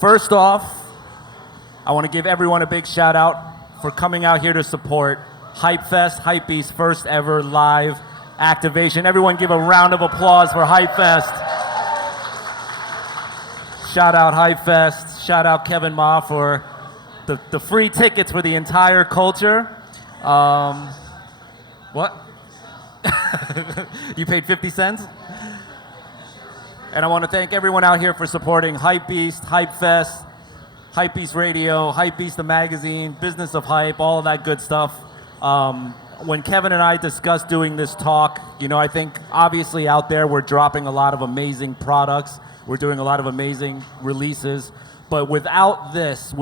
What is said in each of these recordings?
First off, I want to give everyone a big shout out for coming out here to support Hypefest, Hypebeast's first ever live activation. Everyone give a round of applause for Hypefest. Shout out Hypefest. Shout out Kevin Ma for the free tickets for the entire culture. What? You paid 50 cents? And I want to thank everyone out here for supporting Hypebeast, Hypefest, Hypebeast Radio, Hypebeast the magazine, Business of Hype, all of that good stuff. When Kevin and I discussed doing this talk, I think obviously out there we're dropping a lot of amazing products. We're doing a lot of amazing releases. But without this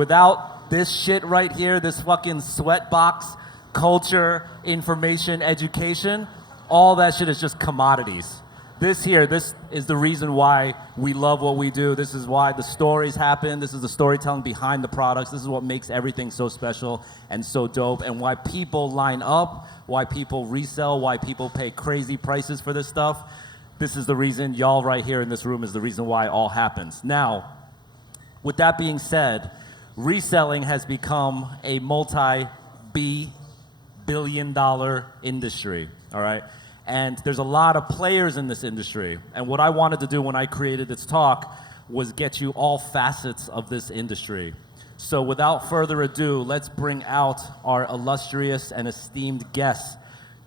shit right here, this fucking sweatbox, culture, information, education, all that shit is just commodities. This is the reason why we love what we do. This is why the stories happen. This is the storytelling behind the products. This is what makes everything so special and so dope, and why people line up, why people resell, why people pay crazy prices for this stuff. This is the reason. Y'all right here in this room is the reason why it all happens. Now, with that being said, reselling has become a multi-billion-dollar industry, all right? And there's a lot of players in this industry. And what I wanted to do when I created this talk was get you all facets of this industry. So without further ado, let's bring out our illustrious and esteemed guests.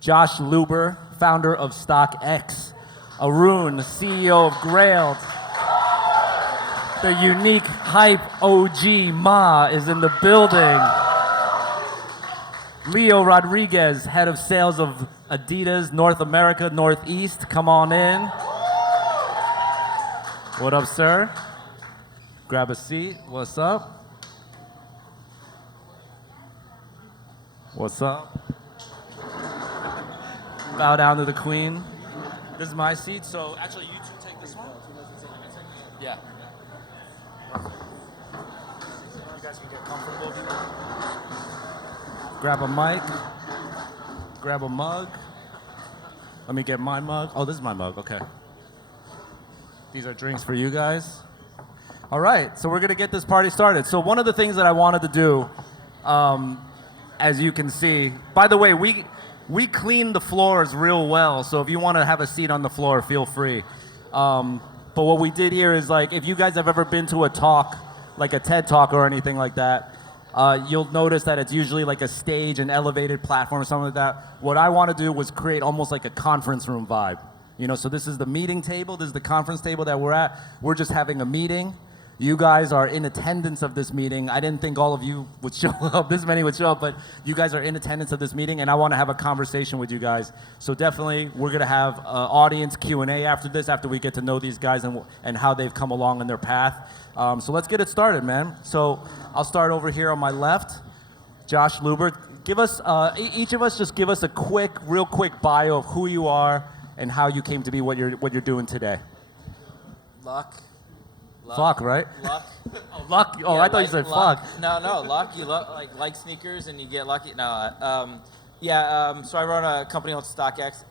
Josh Luber, founder of StockX. Arun, CEO of Grailed. The UniqueHype OG Ma is in the building. Leo Rodriguez, head of sales of Adidas, North America, Northeast. Come on in. What up, sir? Grab a seat. What's up? What's up? Bow down to the queen. This is my seat, so actually you two take this one. Yeah. You guys can get comfortable. Grab a mic. Grab a mug. Let me get my mug. Oh, this is my mug. Okay. These are drinks for you guys. All right, so we're going to get this party started. So one of the things that I wanted to do, as you can see, by the way, we clean the floors real well, so if you want to have a seat on the floor, feel free. But what we did here is, like, if you guys have ever been to a talk, like a TED Talk or anything like that, you'll notice that it's usually like a stage, an elevated platform or something like that. What I want to do was create almost like a conference room vibe. So this is the meeting table, this is the conference table that we're at. We're just having a meeting. You guys are in attendance of this meeting. I didn't think all of you would show up, this many would show up, but you guys are in attendance of this meeting, and I want to have a conversation with you guys. So definitely, we're going to have audience Q&A after this, after we get to know these guys and how they've come along in their path. So let's get it started, man. So I'll start over here on my left. Josh Luber, give us, each of us just give us a real quick bio of who you are and how you came to be what you're doing today. Luck, right? Luck. Oh, luck. Oh, Yeah, I thought you said luck. fuck. No, luck. You like sneakers and you get lucky. No, so I run a company called StockX.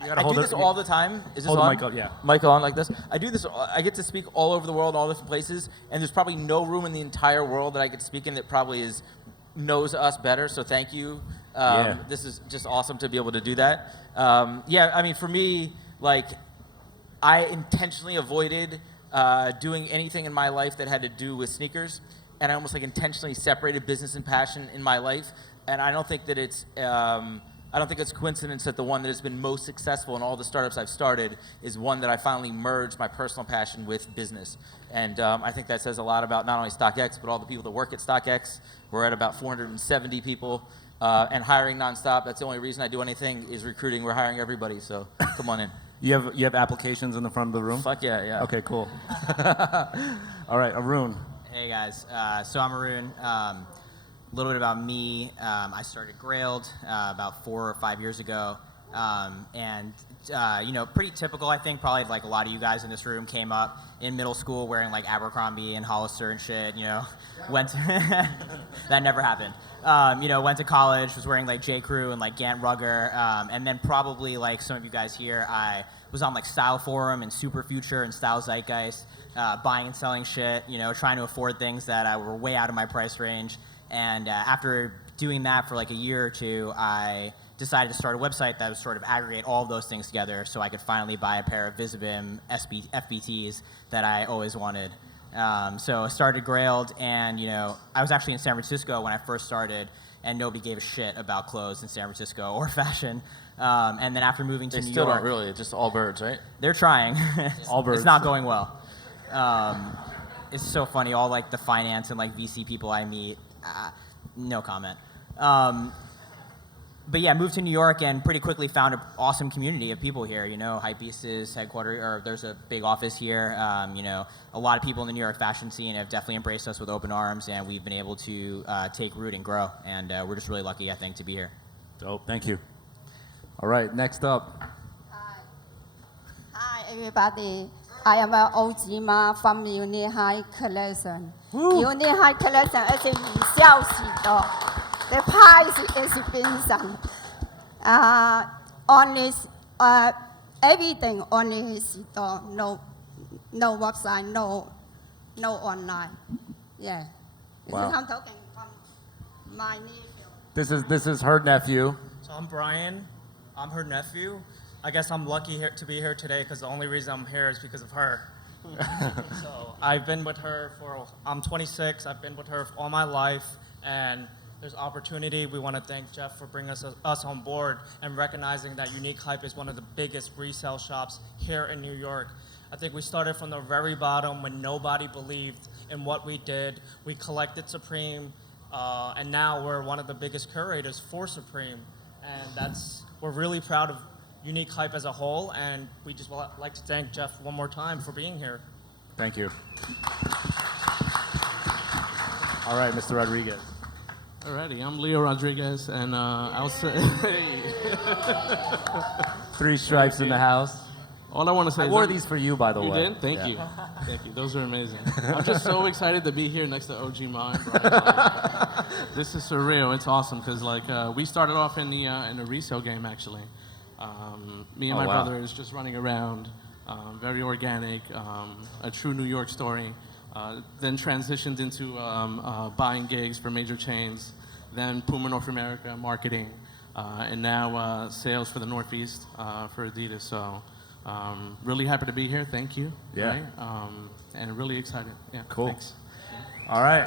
I do this all the time. Is this hold on? the mic up, yeah. Mic on like this. I do this. I get to speak all over the world, all different places, and there's probably no room in the entire world that I could speak in that probably knows us better. So thank you. Yeah. This is just awesome to be able to do that. I mean, for me, like, I intentionally avoided doing anything in my life that had to do with sneakers, and I almost like intentionally separated business and passion in my life. And I don't think that it's coincidence that the one that has been most successful in all the startups I've started is one that I finally merged my personal passion with business. And I think that says a lot about not only StockX, but all the people that work at StockX. We're at about 470 people and hiring nonstop. That's the only reason I do anything is recruiting. We're hiring everybody, so come on in. You have applications in the front of the room? Fuck yeah. Okay, cool. All right, Arun. Hey guys, so I'm Arun. A little bit about me. I started Grailed about 4 or 5 years ago, and pretty typical, I think. Probably like a lot of you guys in this room came up in middle school wearing like Abercrombie and Hollister and shit. Went to that never happened. Went to college, was wearing like J. Crew and like Gant Rugger, and then probably like some of you guys here, I was on like Style Forum and Super Future and Style Zeitgeist, buying and selling shit. Trying to afford things that were way out of my price range. And after doing that for like a year or two, I decided to start a website that would sort of aggregate all of those things together so I could finally buy a pair of Visibim FBTs that I always wanted. So I started Grailed, and I was actually in San Francisco when I first started, and nobody gave a shit about clothes in San Francisco or fashion. And then after moving to New York, still don't really. It's just all birds, right? they're trying. All birds. It's not going well. It's so funny. All like the finance and like VC people I meet, no comment. But yeah, moved to New York and pretty quickly found an awesome community of people here. Hypebeast is headquartered, or there's a big office here. A lot of people in the New York fashion scene have definitely embraced us with open arms, and we've been able to take root and grow. And we're just really lucky, I think, to be here. Dope. Thank you. All right, next up. Hi, everybody. I am an OG Ma from UniqueHype collection. UniqueHype collection is a resale store. The price is expensive. Only everything only store. No website. No online. Yeah. Wow. I'm talking from my nephew. This is her nephew. So I'm Brian. I'm her nephew. I guess I'm lucky to be here today because the only reason I'm here is because of her. So I've been with her I'm 26. I've been with her all my life, and there's opportunity. We want to thank Jeff for bringing us on board and recognizing that UniqueHype is one of the biggest resale shops here in New York. I think we started from the very bottom when nobody believed in what we did. We collected Supreme, and now we're one of the biggest curators for Supreme. And we're really proud of UniqueHype as a whole, and we just like to thank Jeff one more time for being here. Thank you. All right, Mr. Rodriguez. Alrighty, I'm Leo Rodriguez, and I'll say, Three stripes in the house. all I want to say I is wore these for you, by the You way. did? Thank Yeah. you. Thank you. Those are amazing. I'm just so excited to be here next to OG Ma and Brian. This is surreal. It's awesome because we started off in the resale game actually. Me and my wow. brother is just running around, very organic, a true New York story. Then transitioned into buying gigs for major chains, then Puma North America marketing, and now sales for the Northeast for Adidas. So really happy to be here. Thank you. Yeah. Right? And really excited. Yeah. Cool. Thanks. All right.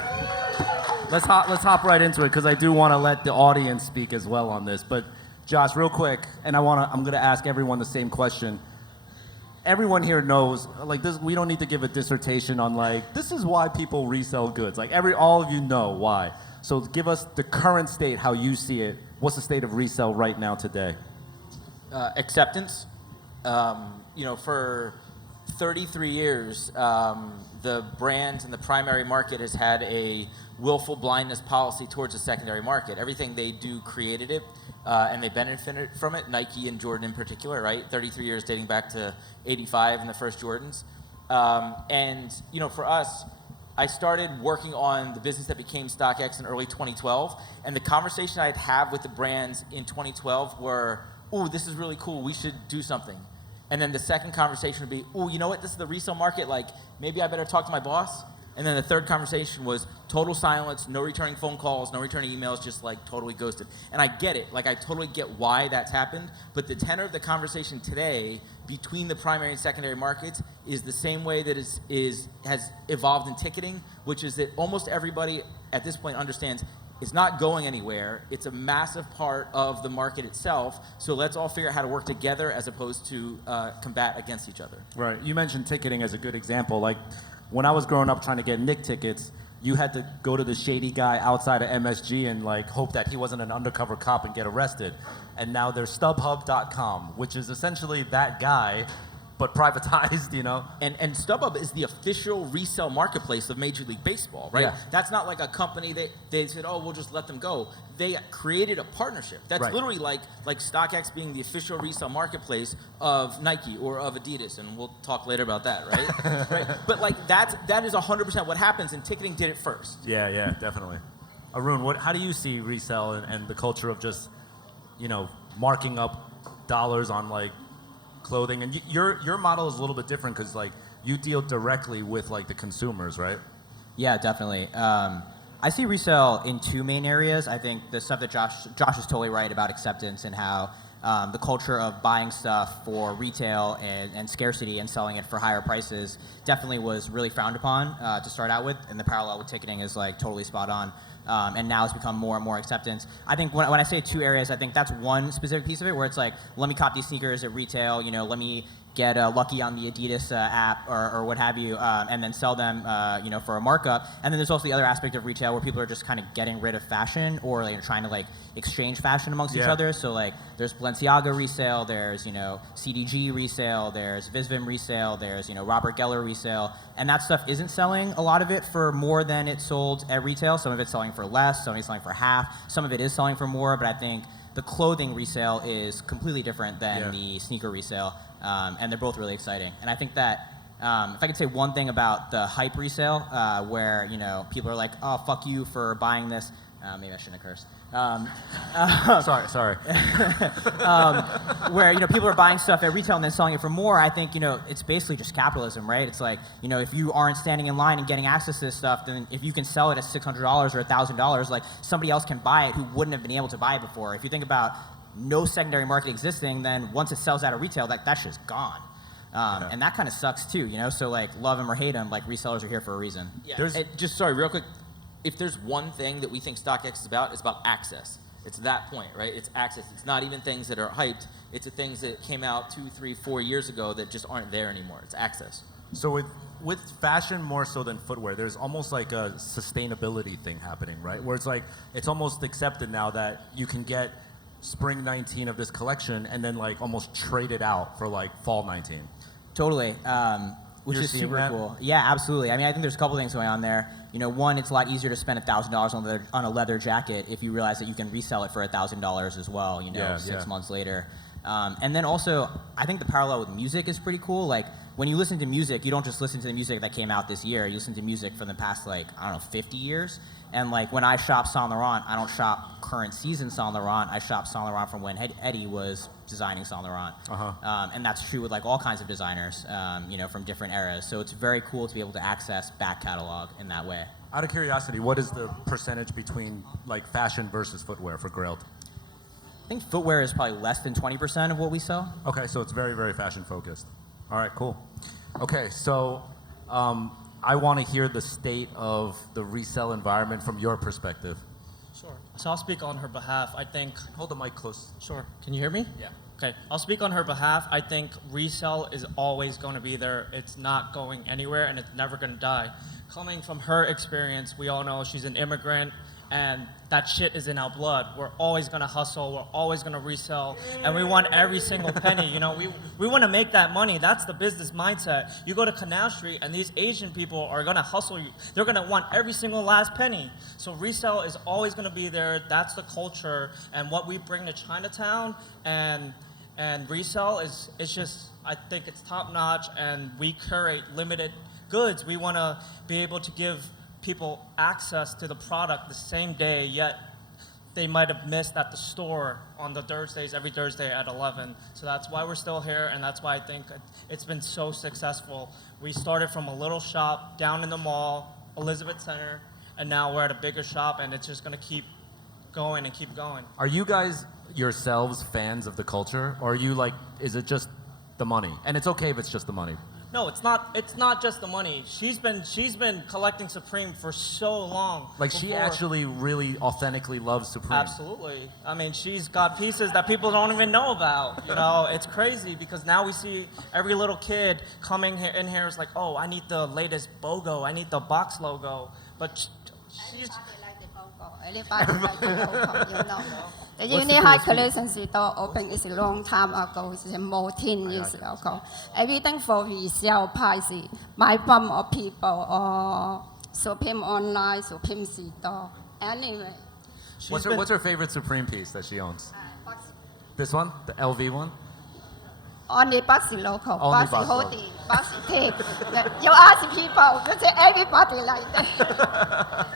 Let's hop right into it because I do want to let the audience speak as well on this. But Josh, real quick, and I'm going to ask everyone the same question. Everyone here knows, this. We don't need to give a dissertation on this is why people resell goods. All of you know why. So give us the current state, how you see it. What's the state of resale right now today? Acceptance. For 33 years, the brand and the primary market has had a willful blindness policy towards the secondary market. Everything they do created it, and they benefited from it. Nike and Jordan in particular, right? 33 years dating back to '85 and the first Jordans. For us, I started working on the business that became StockX in early 2012, and the conversation I'd have with the brands in 2012 were, "Ooh, this is really cool. We should do something." And then the second conversation would be, "Ooh, you know what? This is the resale market. Maybe I better talk to my boss." And then the third conversation was total silence, no returning phone calls, no returning emails, just totally ghosted. And I get it. I totally get why that's happened. But the tenor of the conversation today between the primary and secondary markets is the same way that has evolved in ticketing, which is that almost everybody at this point understands it's not going anywhere. It's a massive part of the market itself. So let's all figure out how to work together as opposed to combat against each other. Right. You mentioned ticketing as a good example. When I was growing up trying to get Nick tickets, you had to go to the shady guy outside of MSG and hope that he wasn't an undercover cop and get arrested. And now there's StubHub.com, which is essentially that guy but privatized, you know? And StubHub is the official resale marketplace of Major League Baseball, right? Yeah. That's not like a company that they said, oh, we'll just let them go. They created a partnership. That's Right. literally like StockX being the official resale marketplace of Nike or of Adidas, and we'll talk later about that, right? Right. But like that is 100% what happens, and ticketing did it first. Yeah, definitely. Arun, how do you see resale and the culture of just, marking up dollars on like clothing? And your model is a little bit different because like you deal directly with like the consumers, right? Yeah, definitely. I see resale in two main areas. I think the stuff that Josh is totally right about acceptance and how the culture of buying stuff for retail and scarcity and selling it for higher prices definitely was really frowned upon to start out with, and the parallel with ticketing is like totally spot on. And now it's become more and more acceptance. I think when I say two areas, I think that's one specific piece of it where it's like, let me cop these sneakers at retail, let me get lucky on the Adidas app or what have you, and then sell them, for a markup. And then there's also the other aspect of retail where people are just kind of getting rid of fashion or trying to like exchange fashion amongst each other. So like there's Balenciaga resale, there's CDG resale, there's Visvim resale, there's Robert Geller resale, and that stuff isn't selling a lot of it for more than it sold at retail. Some of it's selling for less, some of it's selling for half, some of it is selling for more. But I think the clothing resale is completely different than the sneaker resale. And they're both really exciting. And I think that if I could say one thing about the hype resale, where people are like, "Oh, fuck you for buying this." Maybe I shouldn't have cursed. Sorry. Where people are buying stuff at retail and then selling it for more. I think it's basically just capitalism, right? It's like if you aren't standing in line and getting access to this stuff, then if you can sell it at $600 or $1,000, like somebody else can buy it who wouldn't have been able to buy it before. If you think about no secondary market existing, then once it sells out of retail, that shit's gone. And that kind of sucks too, So like love them or hate them, like resellers are here for a reason. Yeah. Sorry, real quick. If there's one thing that we think StockX is about, it's about access. It's that point, right? It's access. It's not even things that are hyped. It's the things that came out 2, 3, 4 years ago that just aren't there anymore. It's access. So with fashion more so than footwear, there's almost like a sustainability thing happening, right? Where it's like it's almost accepted now that you can get spring 19 of this collection and then like almost trade it out for like fall 19. Totally. Which You're is seeing super that? cool. Yeah, absolutely. I mean, I think there's a couple things going on there. One, it's a lot easier to spend $1,000 on a leather jacket if you realize that you can resell it for $1,000 as well. 6 months later. And then also, I think the parallel with music is pretty cool. Like when you listen to music, you don't just listen to the music that came out this year. You listen to music from the past 50 years. And like when I shop Saint Laurent, I don't shop current season Saint Laurent. I shop Saint Laurent from when Eddie was designing Saint Laurent. And that's true with like all kinds of designers, from different eras. So it's very cool to be able to access back catalog in that way. Out of curiosity, what is the percentage between like fashion versus footwear for Grailed? I think footwear is probably less than 20% of what we sell. Okay, so it's very, very fashion focused. All right, cool. Okay, so I want to hear the state of the resale environment from your perspective. Sure. So I'll speak on her behalf. I think. Hold the mic close. Sure. Can you hear me? Yeah. Okay. I'll speak on her behalf. I think resale is always going to be there. It's not going anywhere, and it's never going to die. Coming from her experience, we all know she's an immigrant, and that shit is in our blood. We're always gonna hustle, we're always gonna resell, and we want every single penny, We wanna make that money. That's the business mindset. You go to Canal Street and these Asian people are gonna hustle you. They're gonna want every single last penny. So resale is always gonna be there. That's the culture and what we bring to Chinatown, and resale it's just, I think it's top notch, and we curate limited goods. We wanna be able to give people access to the product the same day, yet they might have missed at the store on the Thursdays, every Thursday at 11. So that's why we're still here, and that's why I think it's been so successful. We started from a little shop down in the mall, Elizabeth Center, and now we're at a bigger shop, and it's just gonna keep going and keep going. Are you guys yourselves fans of the culture, or are you like, is it just the money? And it's okay if it's just the money. No, it's not just the money. She's been collecting Supreme for so long. Like she actually really authentically loves Supreme. Absolutely. I mean, she's got pieces that people don't even know about. It's crazy because now we see every little kid coming in here is like, oh, I need the latest BOGO. I need the box logo. But she's... Everybody like the logo. Everybody like the logo, The What's the UniqueHype coolest piece? collection store opened is a long time ago, it's more 10 years ago. Everything for resale price, my bum of people or Supreme online, Supreme store. Anyway, What's her favorite Supreme piece that she owns? This one, the LV one. only Baxi local, Only Baxi Baxi holding, Baxi tape. You ask people, you say everybody like that.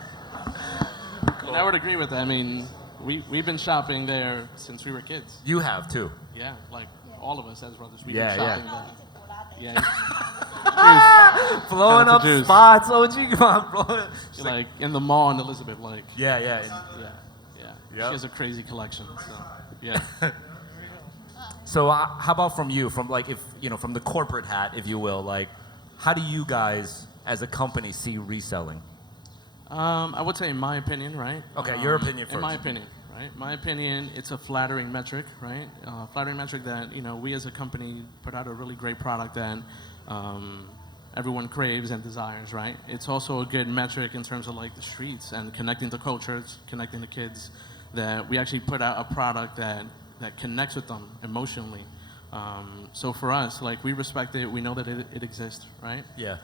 And I would agree with that. I mean, we've been shopping there since we were kids. You have too. Yeah, like all of us as brothers. We've Yeah, been yeah. shopping there. Yeah. Blowing Shout out up to Juice. spots. OG, come on, blowing. She's like in the mall in Elizabeth, like. Yeah, yeah. Yeah. Yep. She has a crazy collection. So, yeah. So how about from you, from like if from the corporate hat, if you will, like how do you guys as a company see reselling? I would say in my opinion, right? Okay, your opinion In my first. opinion, right? My opinion, it's a flattering metric, right? Flattering metric that, we as a company put out a really great product that everyone craves and desires, right? It's also a good metric in terms of like the streets and connecting to cultures, connecting to kids, that we actually put out a product that connects with them emotionally. So for us, like we respect it, we know that it exists, right? Yeah.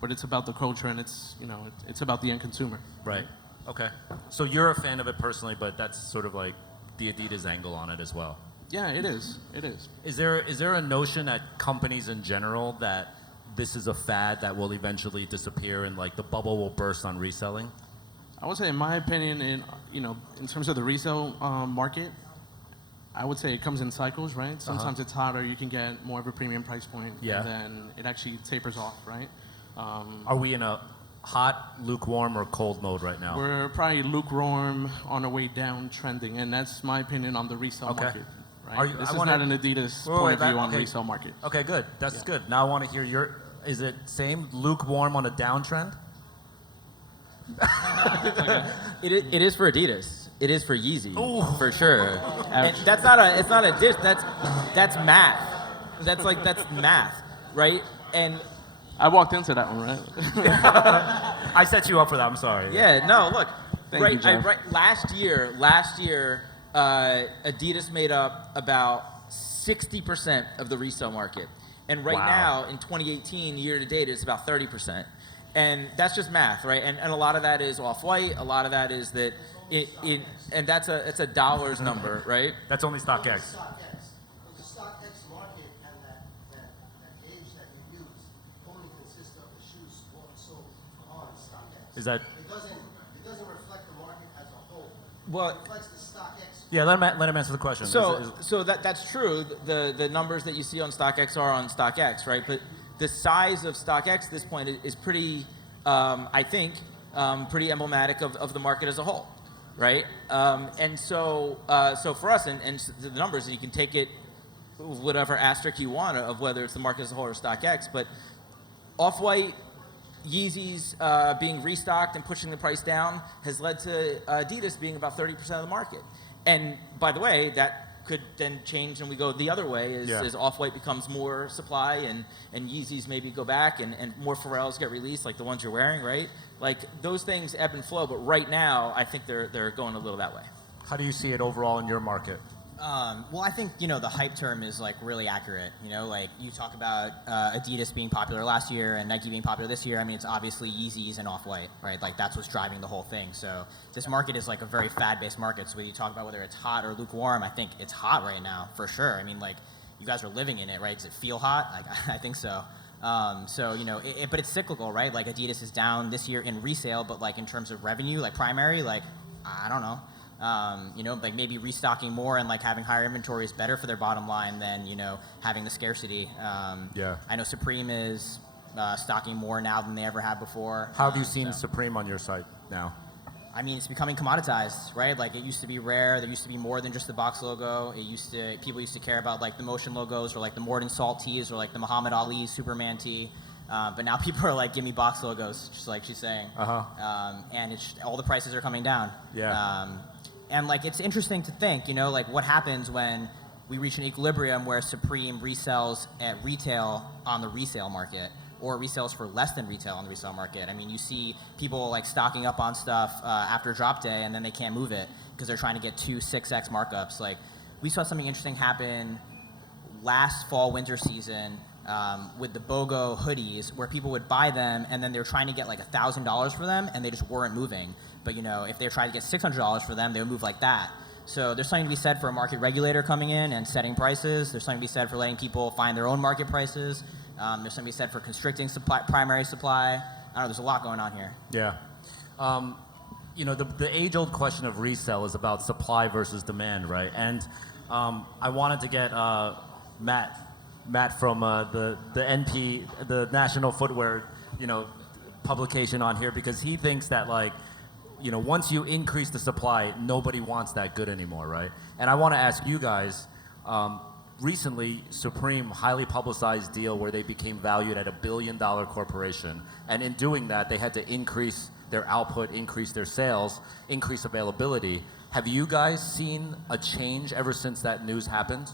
But it's about the culture and it's about the end consumer. Right. Okay. So you're a fan of it personally, but that's sort of like the Adidas angle on it as well. Yeah, it is. It is. Is there a notion at companies in general that this is a fad that will eventually disappear and like the bubble will burst on reselling? I would say, in my opinion, in terms of the resale market, I would say it comes in cycles, right? Sometimes it's hotter, you can get more of a premium price point, Yeah. and then it actually tapers off, right? Are we in a hot, lukewarm, or cold mode right now? We're probably lukewarm on our way down trending, and that's my opinion on the resale Okay. market. Right? Are you- This I is wanna- not an Adidas Wait, point of that- view on okay. resale market. Okay, good. That's Yeah. good. Now I want to hear is it same lukewarm on a downtrend? It is for Adidas. It is for Yeezy, for sure. And Ouch. it's not a dish. That's math. That's math, right? And I walked into that one, right? I set you up for that. I'm sorry. yeah, no, look, Thank you, Jeff. last year, Adidas made up about 60% of the resale market, and right Wow. now in 2018, year to date, it's about 30%. And that's just math, right? And a lot of that is off-white. A lot of that is that and that's a dollars number, right? That's only StockX. The StockX market and that gauge that you use only consists of the shoes bought and sold on StockX. Is that? It doesn't reflect the market as a whole. Well, It reflects the StockX. Yeah. Let him answer the question. So that's true. The numbers that you see on StockX are on StockX, right? But the size of StockX at this point is pretty, I think, pretty emblematic of the market as a whole, right? And so for us, and the numbers, and you can take it whatever asterisk you want of whether it's the market as a whole or StockX, but Off-White, Yeezys being restocked and pushing the price down has led to Adidas being about 30% of the market. And by the way, that could then change and we go the other way as Off-White becomes more supply and Yeezys maybe go back and more Pharrells get released, like the ones you're wearing, right? Like those things ebb and flow, but right now I think they're going a little that way. How do you see it overall in your market? Well, I think, the hype term is like really accurate. Like you talk about Adidas being popular last year and Nike being popular this year. I mean, it's obviously Yeezys and Off-White, right? Like that's what's driving the whole thing. So this market is like a very fad-based market. So when you talk about whether it's hot or lukewarm, I think it's hot right now for sure. I mean, like you guys are living in it, right? Does it feel hot? Like I think so. But it's cyclical, right? Like Adidas is down this year in resale, but like in terms of revenue, like primary, like I don't know. Like maybe restocking more and like having higher inventory is better for their bottom line than, having the scarcity. I know Supreme is stocking more now than they ever have before. How have you seen Supreme on your site now? I mean, it's becoming commoditized, right? Like it used to be rare. There used to be more than just the box logo. People used to care about like the motion logos or like the Morden Salt tees or like the Muhammad Ali Superman tee. But now people are like, give me box logos, just like she's saying. And all the prices are coming down. Yeah. And like it's interesting to think, like what happens when we reach an equilibrium where Supreme resells at retail on the resale market, or resales for less than retail on the resale market. I mean, you see people like stocking up on stuff after drop day, and then they can't move it because they're trying to get 2-6x markups. Like, we saw something interesting happen last fall winter season with the BOGO hoodies, where people would buy them and then they were trying to get like $1,000 for them, and they just weren't moving. But you know, if they were trying to get $600 for them, they would move like that. So there's something to be said for a market regulator coming in and setting prices. There's something to be said for letting people find their own market prices. There's something to be said for constricting primary supply. I don't know, there's a lot going on here. Yeah. You know, the age-old question of resale is about supply versus demand, right? And I wanted to get Matt from the NP, the National Footwear, you know, publication on here, because he thinks that, like, you know, once you increase the supply, nobody wants that good anymore, right? And I want to ask you guys, recently, Supreme highly publicized deal where they became valued at $1 billion corporation, and in doing that, they had to increase their output, increase their sales, increase availability. Have you guys seen a change ever since that news happened?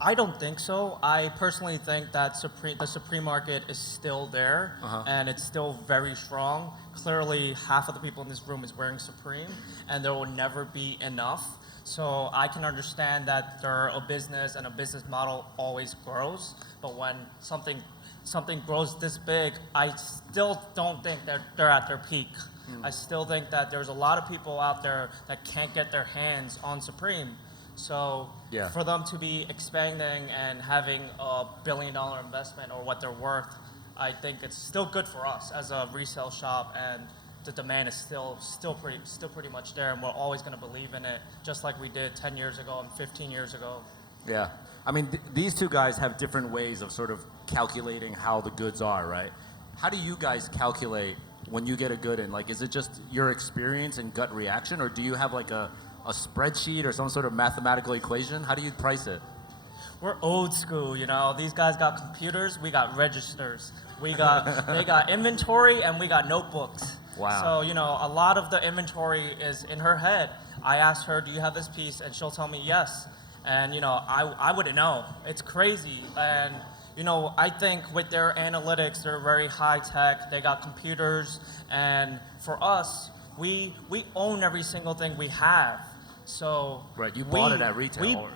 I don't think so. I personally think that the Supreme market is still there, and it's still very strong. Clearly, half of the people in this room is wearing Supreme, and there will never be enough. So I can understand that a business and a business model always grows, but when something grows this big, I still don't think they're at their peak. I still think that there's a lot of people out there that can't get their hands on Supreme. So for them to be expanding and having a $1 billion investment or what they're worth, I think it's still good for us as a resale shop, and the demand is still pretty much there, and we're always going to believe in it, just like we did 10 years ago and 15 years ago. Yeah. I mean, these two guys have different ways of sort of calculating how the goods are, right? How do you guys calculate when you get a good in? Like, is it just your experience and gut reaction, or do you have like a spreadsheet or some sort of mathematical equation? How do you price it? We're old school, you know. These guys got computers, we got registers. They got inventory, and we got notebooks. Wow. So, you know, a lot of the inventory is in her head. I asked her, do you have this piece? And she'll tell me yes. And, you know, I wouldn't know. It's crazy. And, you know, I think with their analytics, they're very high tech. They got computers. And for us, we own every single thing we have. So right, you bought it at retail.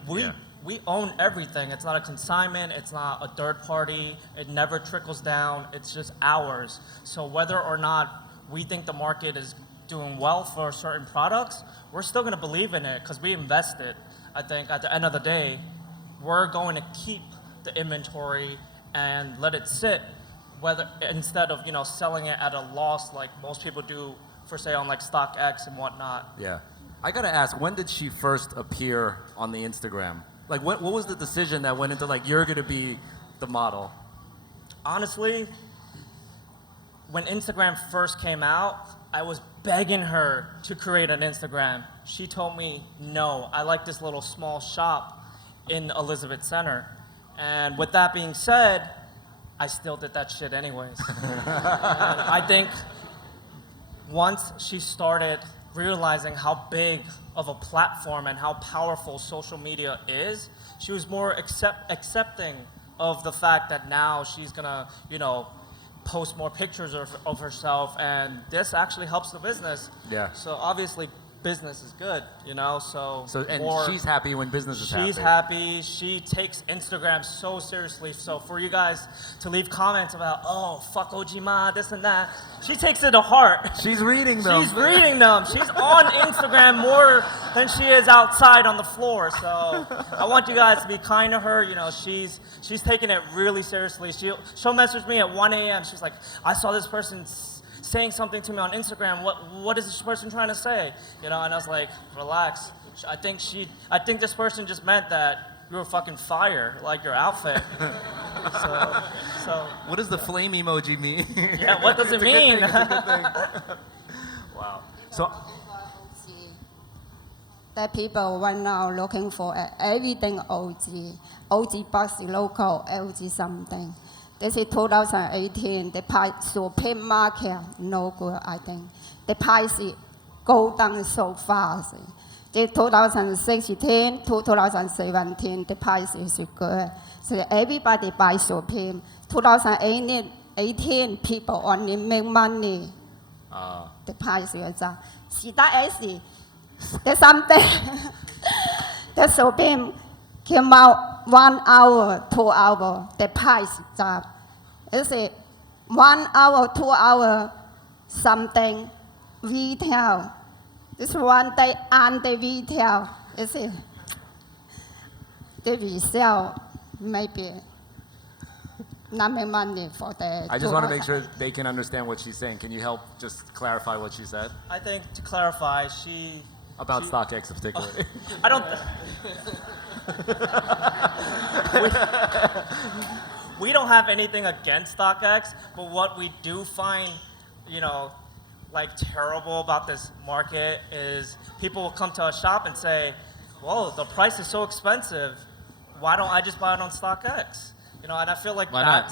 We own everything. It's not a consignment. It's not a third party. It never trickles down. It's just ours. So whether or not we think the market is doing well for certain products, we're still going to believe in it because we invested. I think at the end of the day, we're going to keep the inventory and let it sit, instead of, you know, selling it at a loss like most people do, for say on like StockX and whatnot. Yeah. I gotta ask, when did she first appear on the Instagram? Like, what was the decision that went into, like, you're gonna be the model? Honestly, when Instagram first came out, I was begging her to create an Instagram. She told me, no, I like this little small shop in Elizabeth Center. And with that being said, I still did that shit anyways. And I think once she started realizing how big of a platform and how powerful social media is, she was more accepting of the fact that now she's gonna, you know, post more pictures of herself, and this actually helps the business. Yeah. So obviously business is good, you know, so and she's happy when business is happy. She's happy. She takes Instagram so seriously. So for you guys to leave comments about, oh, fuck Ojima, this and that, she takes it to heart. She's reading them. She's reading them. She's on Instagram more than she is outside on the floor. So I want you guys to be kind to her. You know, she's taking it really seriously. She'll message me at 1 a.m. She's like, I saw this person saying something to me on Instagram. What is this person trying to say? You know, and I was like, relax. I think this person just meant that you were fucking fire, like your outfit. so. What does the flame emoji mean? Yeah, what does it mean? It's a good thing. Wow. So. That people right now looking for everything OG box local, LG something. This is 2018. The price Supreme market no good. I think the price go down so fast. In 2016 to 2017, the price is good. So everybody buys Supreme. 2018, people only make money. The price is up. StockX, there's something. The Supreme came out 1 hour, 2 hour, the price is up. It's a 1 hour, 2 hour, something retail. This one day and the retail, is it? The resell, maybe not make money for the. I just want to make sure they can understand what she's saying. Can you help just clarify what she said I think to clarify, about StockX particularly? I don't. we don't have anything against StockX, but what we do find, like terrible about this market is people will come to a shop and say, "Whoa, the price is so expensive. Why don't I just buy it on StockX?" And I feel like Why not?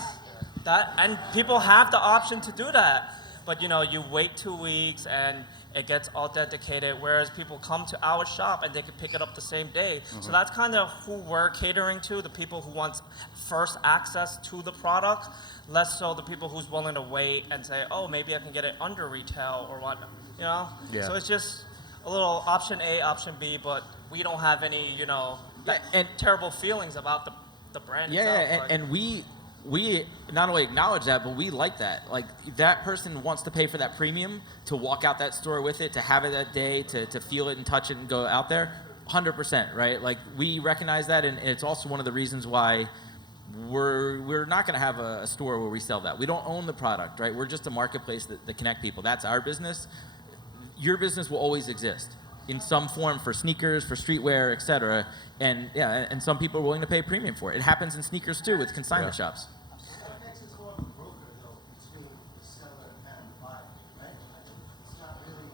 and people have the option to do that, but you wait 2 weeks and it gets all dedicated, whereas people come to our shop and they can pick it up the same day. So that's kind of who we're catering to, the people who want first access to the product, less so the people who's willing to wait and say, oh, maybe I can get it under retail or what, Yeah. So it's just a little option A, option B, but we don't have any, and terrible feelings about the brand Yeah, itself. and we not only acknowledge that, but we like that. Like, that person wants to pay for that premium to walk out that store with it, to have it that day, to feel it and touch it and go out there. 100%, right? Like, we recognize that, and it's also one of the reasons why we're not going to have a store where we sell that. We don't own the product, right? We're just a marketplace that connect people. That's our business. Your business will always exist in some form for sneakers, for streetwear, etc. And and some people are willing to pay a premium for it. It happens in sneakers too with consignment shops. StockX is more of a broker, though, between the seller and the buyer, right? It's not really,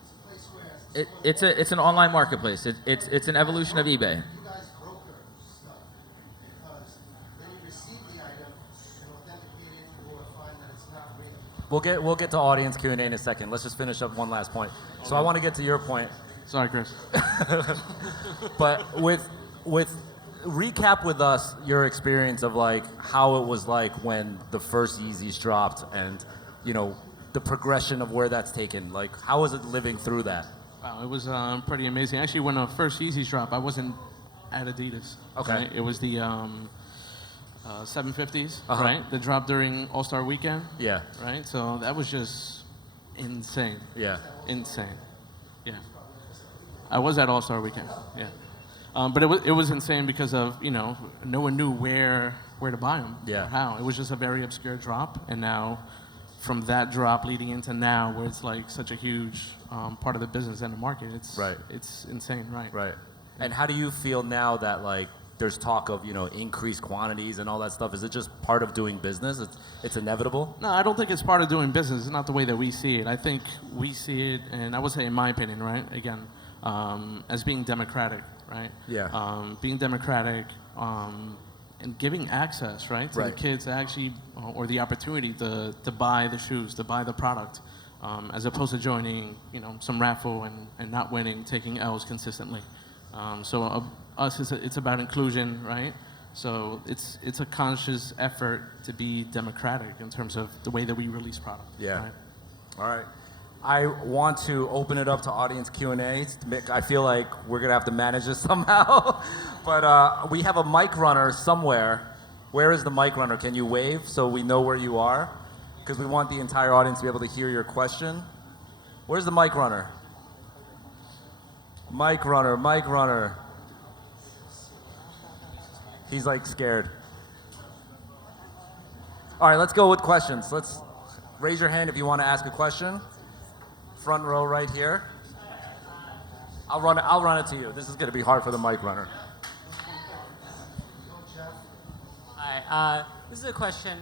it's a place where It's an online marketplace. It's an evolution of eBay. you guys broker stuff because when you receive the item and authenticate it or find that it's not real. We'll get to audience Q&A in a second. Let's just finish up one last point. So I want to get to your point. Sorry, Chris. But with recap with us your experience of like how it was like when the first Yeezys dropped and the progression of where that's taken. Like, how was it living through that? Wow, it was pretty amazing. Actually, when the first Yeezys dropped, I wasn't at Adidas. Okay. Right? It was the 750s, right? That dropped during All-Star Weekend. Yeah. Right? So that was just insane. Yeah. Insane. Yeah. I was at All-Star Weekend. Yeah. But it was insane because of, no one knew where to buy them. Yeah. Or how. It was just a very obscure drop. And now, from that drop leading into now, where it's like such a huge part of the business and the market, it's insane, right? Right. And how do you feel now that like there's talk of increased quantities and all that stuff? Is it just part of doing business? It's inevitable? No, I don't think it's part of doing business. It's not the way that we see it. I think we see it, and I would say in my opinion, right, again, as being democratic, right? Yeah. Being democratic and giving access, right, to the kids to actually, or the opportunity to buy the shoes, to buy the product, as opposed to joining, some raffle and not winning, taking L's consistently. So us, it's about inclusion, right? So it's a conscious effort to be democratic in terms of the way that we release product. Yeah. Right? All right. I want to open it up to audience Q&A. I feel like we're going to have to manage this somehow. But we have a mic runner somewhere. Where is the mic runner? Can you wave so we know where you are? Because we want the entire audience to be able to hear your question. Where's the mic runner? Mic runner, mic runner. He's like scared. All right, let's go with questions. Let's raise your hand if you want to ask a question. Front row right here. I'll run it to you. This is going to be hard for the mic runner. Hi. This is a question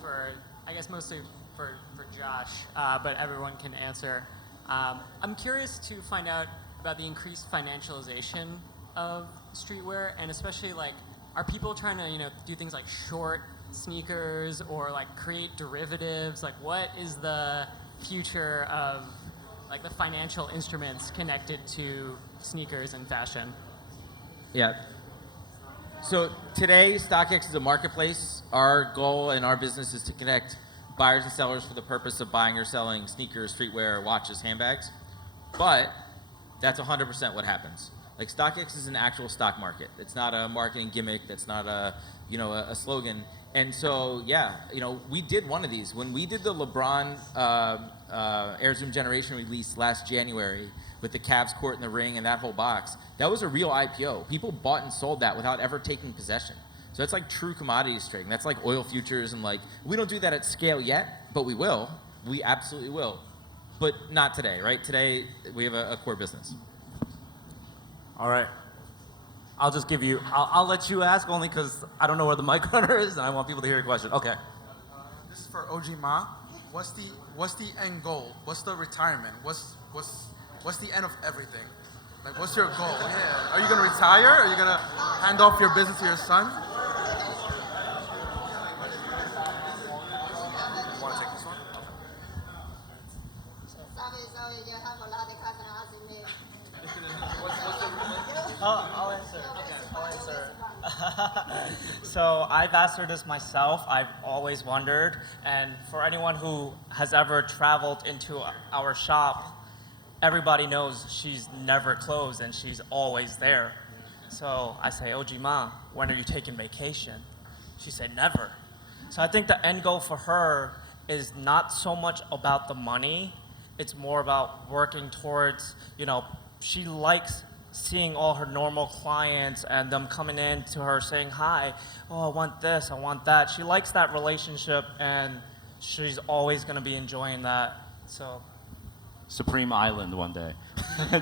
for, I guess, mostly for Josh, but everyone can answer. I'm curious to find out about the increased financialization of streetwear, and especially like, are people trying to do things like short sneakers or like create derivatives? Like, what is the future of like the financial instruments connected to sneakers and fashion? Yeah. So today, StockX is a marketplace. Our goal in our business is to connect buyers and sellers for the purpose of buying or selling sneakers, streetwear, watches, handbags. But that's 100% what happens. Like StockX is an actual stock market. It's not a marketing gimmick. That's not a slogan. And so, yeah, we did one of these. When we did the LeBron Air Zoom Generation release last January with the Cavs court and the ring and that whole box, that was a real IPO. People bought and sold that without ever taking possession. So that's like true commodities trading. That's like oil futures and we don't do that at scale yet, but we will. We absolutely will. But not today, right? Today, we have a core business. All right. I'll just give you, I'll let you ask only because I don't know where the mic runner is and I want people to hear your question. Okay. This is for OG Ma. What's the end goal? What's the retirement? What's the end of everything? Like, what's your goal? Yeah. Are you gonna retire? Are you gonna hand off your business to your son? You wanna take this one? Sorry, you have a lot of customers asking me. I'll answer. So I've answered this myself. I've always wondered, and for anyone who has ever traveled into our shop, everybody knows she's never closed and she's always there. So I say, OG Ma, when are you taking vacation? She said, never. So I think the end goal for her is not so much about the money. It's more about working towards, she likes seeing all her normal clients and them coming in to her saying, hi, oh, I want this, I want that. She likes that relationship and she's always gonna be enjoying that, so. Supreme Island one day.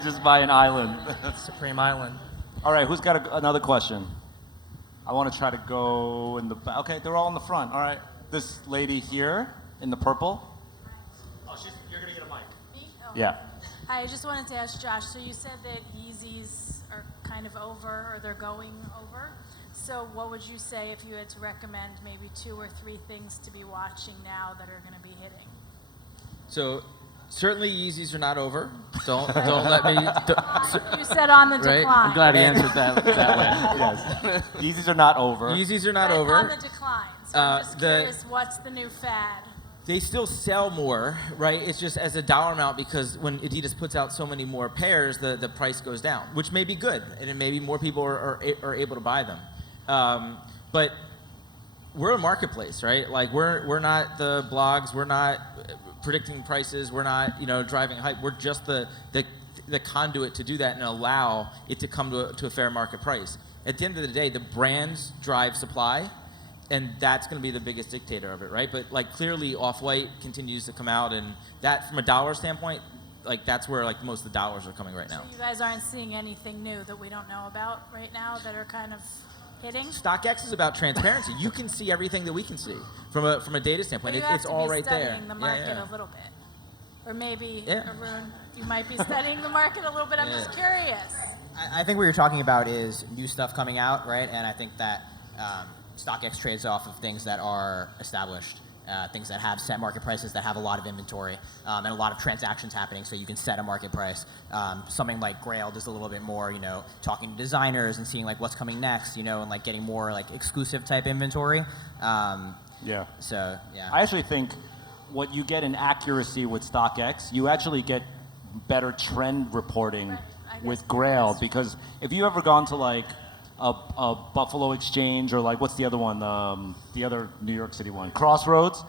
Just buy an island. Supreme Island. All right, who's got another question? I want to try to go in the back. Okay, they're all in the front. All right, this lady here in the purple. Oh, you're gonna get a mic. Me? Oh. Yeah. Hi, I just wanted to ask Josh, so you said that Yeezys are kind of over, or they're going over. So what would you say if you had to recommend maybe 2 or 3 things to be watching now that are going to be hitting? So certainly Yeezys are not over. Don't let me. You said on the Right? decline. I'm glad he answered that way. Yes. Yeezys are not over. Yeezys are not But over. on the decline. So I'm just curious, what's the new fad? They still sell more, right? It's just as a dollar amount because when Adidas puts out so many more pairs, the price goes down, which may be good, and it maybe more people are able to buy them. But we're a marketplace, right? Like we're not the blogs, we're not predicting prices, we're not driving hype. We're just the conduit to do that and allow it to come to a fair market price. At the end of the day, the brands drive supply. And that's going to be the biggest dictator of it, right? But clearly, Off-White continues to come out, and that, from a dollar standpoint, that's where most of the dollars are coming right now. So you guys aren't seeing anything new that we don't know about right now that are kind of hitting? StockX is about transparency. You can see everything that we can see from a data standpoint. But you have It's to all be right there. studying the market a little bit, or maybe Yeah. Arun, you might be studying the market a little bit. I'm just curious. I think what you're talking about is new stuff coming out, right? And I think that StockX trades off of things that are established, things that have set market prices, that have a lot of inventory, and a lot of transactions happening, so you can set a market price. Something like Grailed is a little bit more, talking to designers and seeing what's coming next, and getting more exclusive type inventory. Yeah. So yeah. I actually think what you get in accuracy with StockX, you actually get better trend reporting with Grailed, because if you ever gone to a Buffalo Exchange or what's the other one, the other New York City one, Crossroads,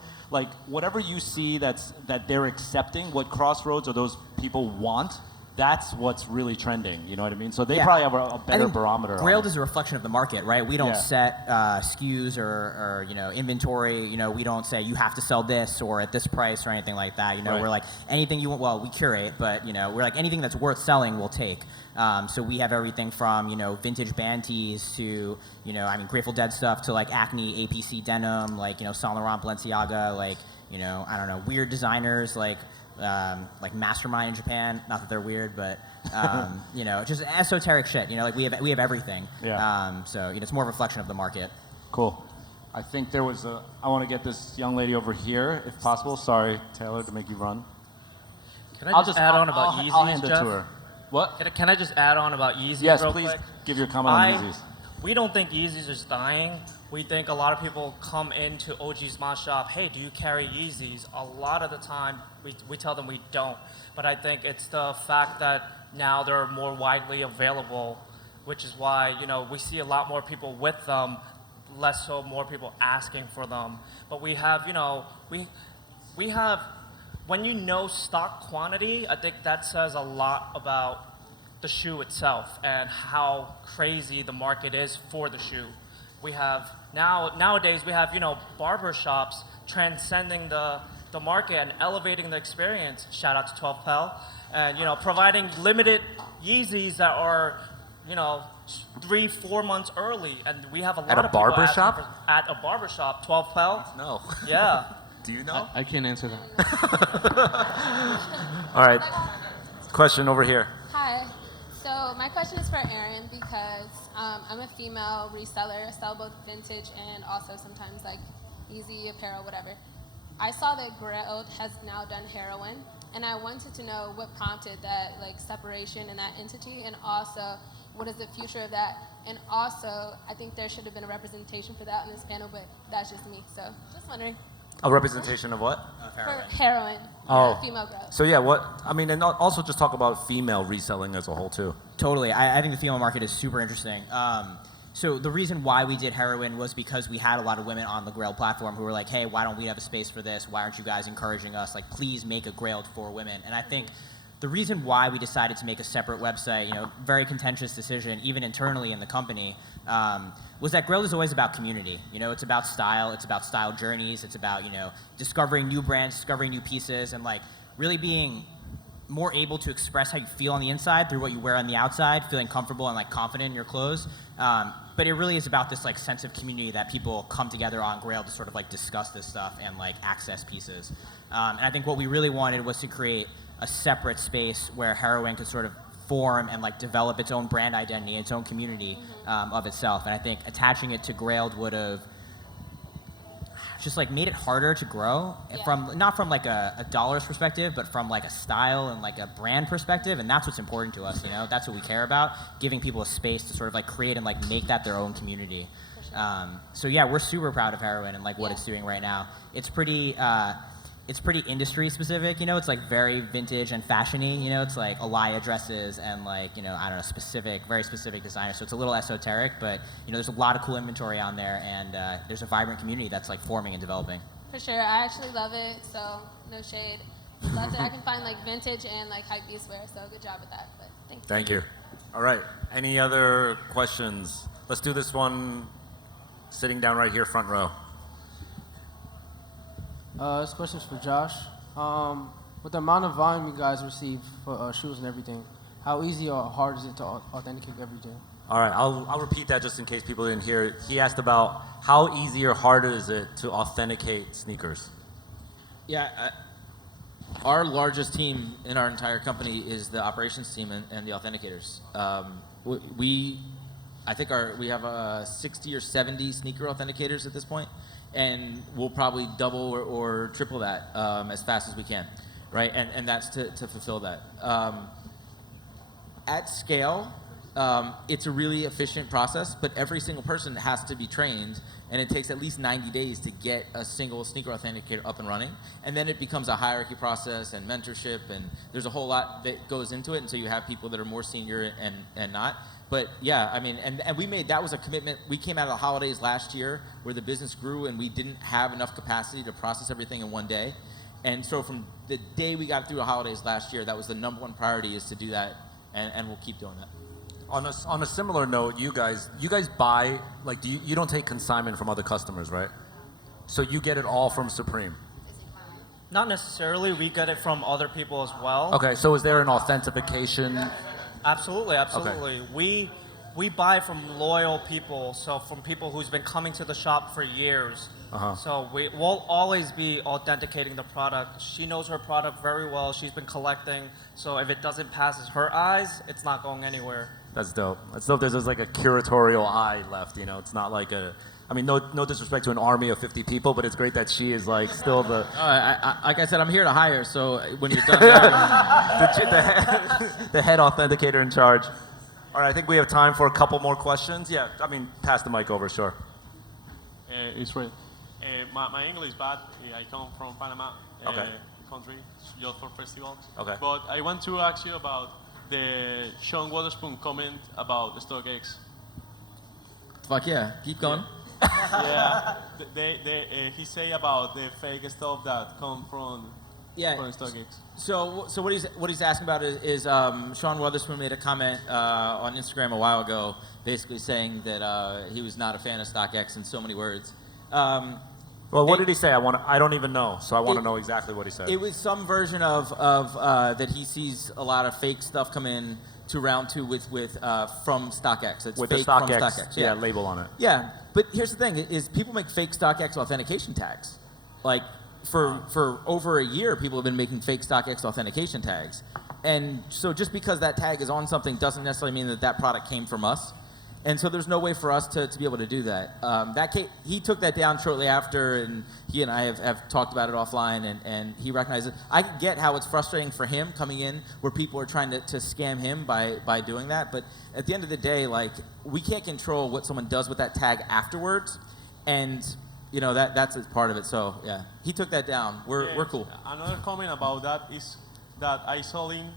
whatever you see that they're accepting, what Crossroads or those people want, that's what's really trending. You know what I mean? So they probably have a better barometer. Grailed is a reflection of the market, right? We don't Yeah. set SKUs or inventory. We don't say you have to sell this or at this price or anything like that. Right. We're anything you want. Well, we curate, but we're anything that's worth selling, we'll take. So we have everything from vintage band tees to Grateful Dead stuff to Acne, APC denim, Saint Laurent, Balenciaga, I don't know, weird designers like Mastermind in Japan. Not that they're weird, but just esoteric shit. We have everything. Yeah. So it's more a reflection of the market. Cool. I think there was I want to get this young lady over here, if possible. Sorry, Taylor, to make you run. Can I just add on about Yeezys, I'll hand it Jeff? to her. What? Can I just add on about Yeezys Yes, real please quick? give your comment on Yeezys. We don't think Yeezys is dying. We think a lot of people come into OG's Ma shop, hey, do you carry Yeezys? A lot of the time, we tell them we don't. But I think it's the fact that now they're more widely available, which is why, you know, we see a lot more people with them, less so more people asking for them. But we have, you know, we have, when you know stock quantity, I think that says a lot about the shoe itself and how crazy the market is for the shoe. We have, nowadays we have, you know, barber shops transcending the market and elevating the experience. Shout out to 12 Pel. And, you know, providing limited Yeezys that are, you know, 3-4 months early. And we have a lot At a of people barber asking shop? at a barber shop, 12 Pel. No. Yeah. Do you know? I can't answer that. All right. Question over here. Hi. So my question is for Aaron because I'm a female reseller. I sell both vintage and also sometimes like easy apparel, whatever. I saw that Grailed has now done heroin, and I wanted to know what prompted that like separation in that entity, and also what is the future of that. And also, I think there should have been a representation for that on this panel, but that's just me. So just wondering. A representation of what? For heroin. Oh. Female growth. So yeah, what, I mean, and also just talk about female reselling as a whole too. Totally. I think the female market is super interesting. So the reason why we did heroin was because we had a lot of women on the Grailed platform who were like, hey, why don't we have a space for this? Why aren't you guys encouraging us? Like, please make a Grailed for women. And I think the reason why we decided to make a separate website, you know, very contentious decision, even internally in the company, was that Grailed is always about community. You know, it's about style journeys, it's about, you know, discovering new brands, discovering new pieces, and like really being more able to express how you feel on the inside through what you wear on the outside, feeling comfortable and like confident in your clothes. But it really is about this like sense of community that people come together on Grailed to sort of like discuss this stuff and like access pieces. And I think what we really wanted was to create a separate space where heroin could sort of form and like develop its own brand identity, its own community of itself. And I think attaching it to Grailed would have just like made it harder to grow from not from like a dollars perspective, but from like a style and like a brand perspective. And that's what's important to us, you know, that's what we care about, giving people a space to sort of like create and like make that their own community. So yeah, we're super proud of heroin and like what it's doing right now. It's pretty industry specific, you know, it's like very vintage and fashion-y, you know, it's like Alaya dresses and like, you know, I don't know, very specific designers. So it's a little esoteric, but you know, there's a lot of cool inventory on there, and there's a vibrant community that's like forming and developing. For sure, I actually love it, so no shade. Love that I can find like vintage and like Hypebeast wear, so good job with that, but thanks. Thank you. All right, any other questions? Let's do this one sitting down right here, front row. This question's for Josh. With the amount of volume you guys receive for shoes and everything, how easy or hard is it to authenticate everything? All right, I'll repeat that just in case people didn't hear it. He asked about how easy or hard is it to authenticate sneakers? Yeah, our largest team in our entire company is the operations team and the authenticators. I think we have 60 or 70 sneaker authenticators at this point, and we'll probably double or triple that as fast as we can, right? And that's to fulfill that. At scale, it's a really efficient process, but every single person has to be trained, and it takes at least 90 days to get a single sneaker authenticator up and running. And then it becomes a hierarchy process and mentorship, and there's a whole lot that goes into it, and so you have people that are more senior and not. But yeah, I mean, and that was a commitment. We came out of the holidays last year where the business grew and we didn't have enough capacity to process everything in one day. And so from the day we got through the holidays last year, that was the #1 priority, is to do that, and we'll keep doing that. On a similar note, you guys buy, like, you don't take consignment from other customers, right? So you get it all from Supreme? Not necessarily. We get it from other people as well. Okay, so is there an authentication? Absolutely. Okay. We buy from loyal people, so from people who's been coming to the shop for years. So we'll always be authenticating the product. She knows her product very well. She's been collecting, so if it doesn't pass her eyes, it's not going anywhere. That's dope. That's dope. There's like a curatorial eye left, you know. It's not like a I mean, no disrespect to an army of 50 people, but it's great that she is like still the. Like I said, I'm here to hire. So when you're done hiring, the head authenticator in charge. All right, I think we have time for a couple more questions. Yeah, I mean, pass the mic over, sure. Israel. My English bad. I come from Panama country, just for festivals. Okay. But I want to ask you about the Sean Wotherspoon comment about the StockX. fuck yeah, keep going. Yeah, he say about the fake stuff that come from StockX. So what he's asking about is Sean Wotherspoon made a comment on Instagram a while ago, basically saying that he was not a fan of StockX in so many words. Well, what did he say? I don't even know, so I want to know exactly what he said. It was some version of that he sees a lot of fake stuff come in to round two with from StockX. It's with fake the StockX, from StockX. yeah, label on it. Yeah, but here's the thing: is people make fake StockX authentication tags. Like for over a year, people have been making fake StockX authentication tags, and so just because that tag is on something doesn't necessarily mean that that product came from us. And so there's no way for us to be able to do that. He took that down shortly after, and he and I have talked about it offline, and he recognized it. I get how it's frustrating for him coming in where people are trying to scam him by doing that, but at the end of the day, like, we can't control what someone does with that tag afterwards, and you know that's part of it. So yeah, he took that down. We're cool. Another comment about that is that I sold in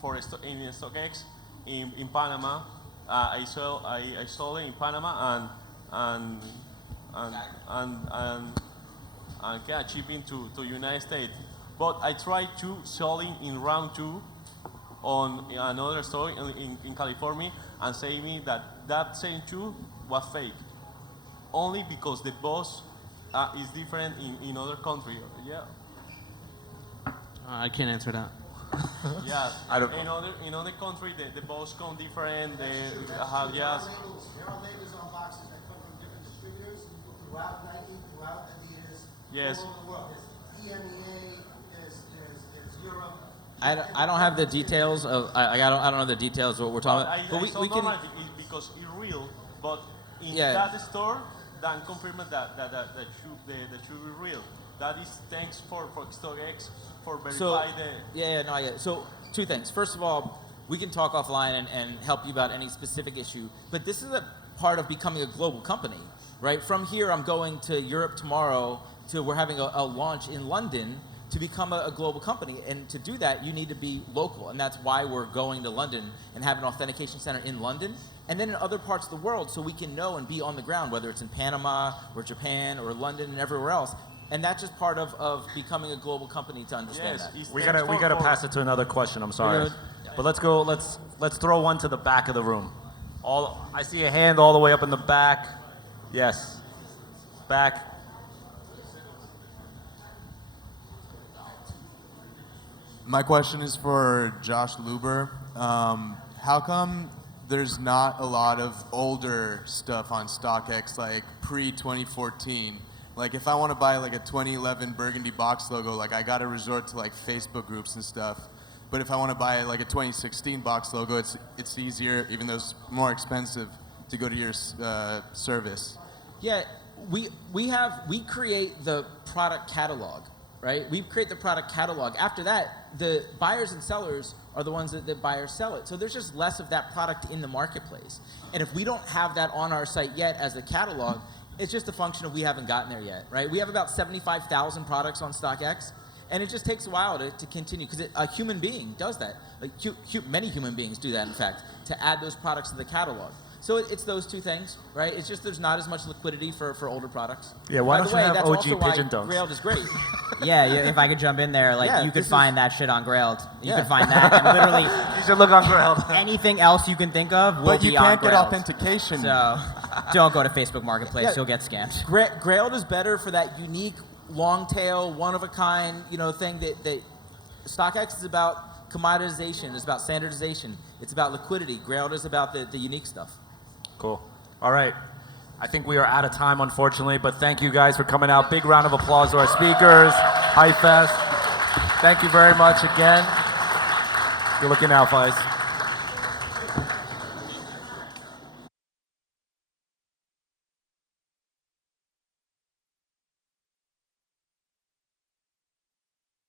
StockX in Panama. I sold it in Panama and shipping to United States. But I tried to sell it in round two on another store in California and say me that same two was fake. Only because the boss is different in other country. Yeah. I can't answer that. Yeah, I don't in other country, the boss come different. They have There are labels on boxes that come from different distributors throughout Nike, throughout Adidas, Yes. all over the world. There's EMEA, there's Europe. I don't have the details of I don't know the details of what we're talking about. But we can. Because it's real, but in Yeah. that store, then confirm that the shoe is real. That is thanks for StockX for verify the. I get it. So two things. First of all, we can talk offline and help you about any specific issue. But this is a part of becoming a global company, right? From here, I'm going to Europe tomorrow. We're having a launch in London to become a global company. And to do that, you need to be local. And that's why we're going to London and have an authentication center in London. And then in other parts of the world, so we can know and be on the ground, whether it's in Panama or Japan or London and everywhere else. And that's just part of becoming a global company to understand that. We gotta pass it to another question. I'm sorry, but let's go. Let's throw one to the back of the room. I see a hand all the way up in the back. Yes, back. My question is for Josh Luber. How come there's not a lot of older stuff on StockX, like pre-2014? Like, if I want to buy like a 2011 burgundy box logo, like, I got to resort to like Facebook groups and stuff. But if I want to buy like a 2016 box logo, it's easier, even though it's more expensive, to go to your service. Yeah, we create the product catalog, right? We create the product catalog. After that, the buyers and sellers are the ones that buyers sell it. So there's just less of that product in the marketplace. And if we don't have that on our site yet as the catalog, it's just a function of we haven't gotten there yet, right? We have about 75,000 products on StockX, and it just takes a while to continue, because a human being does that. Like many human beings do that, in fact, to add those products to the catalog. So it's those two things, right? It's just there's not as much liquidity for older products. Yeah, why don't you have that's OG also pigeon why dunks? Grailed is great. Yeah, if I could jump in there, like, you could find that shit on Grailed. You could find that, and literally You should look on Grailed. anything else you can think of will But be you on can't get Grailed. authentication. So don't go to Facebook Marketplace. You'll get scammed. Grailed is better for that unique, long tail, one of a kind, thing that StockX is about commoditization. It's about standardization. It's about liquidity. Grailed is about the unique stuff. Cool. All right. I think we are out of time, unfortunately, but thank you guys for coming out. Big round of applause to our speakers. Hypefest. Thank you very much again. You're looking out, guys.